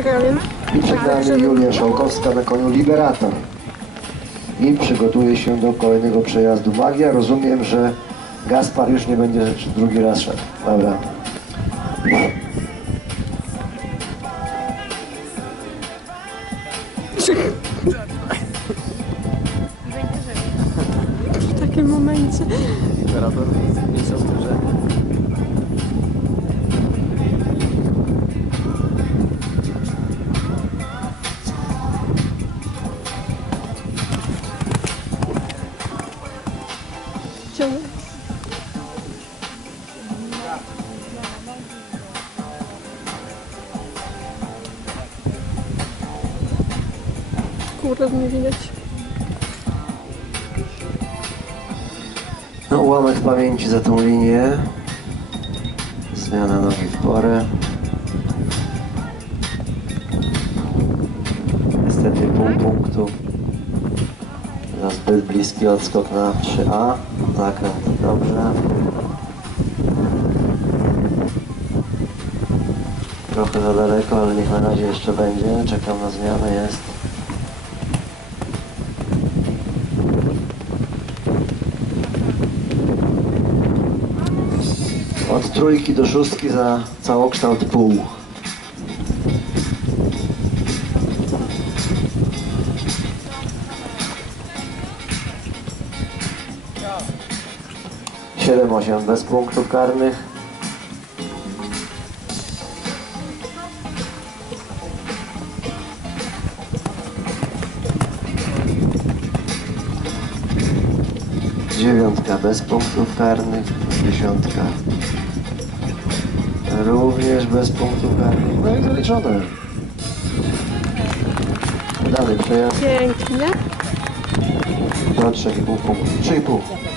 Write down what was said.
przegrałem. I przed nami Julia Szałkowska na koniu Liberator. I przygotuje się do kolejnego przejazdu Magia. Rozumiem, że Gaspar już nie będzie drugi raz szedł. Dobra. W takim momencie. Imperator miejsce ostrzeżenia. Ciągle. Kurde, nie widać. No, ułamek pamięci za tą linię. Zmiana nogi w porę. Niestety pół punktu. Zbyt bliski odskok na 3A. Zakręt dobrze. Trochę za daleko, ale niech na razie jeszcze będzie. Czekam na zmianę, jest. Od trójki do szóstki za całokształt pół. Siedem, osiem bez punktów karnych. Dziewiątka bez punktów karnych. Dziesiątka Również bez punktów karnych. No i zaliczone. Dalej przejazd Pięknie. Do 3,5 punktów. 3,5.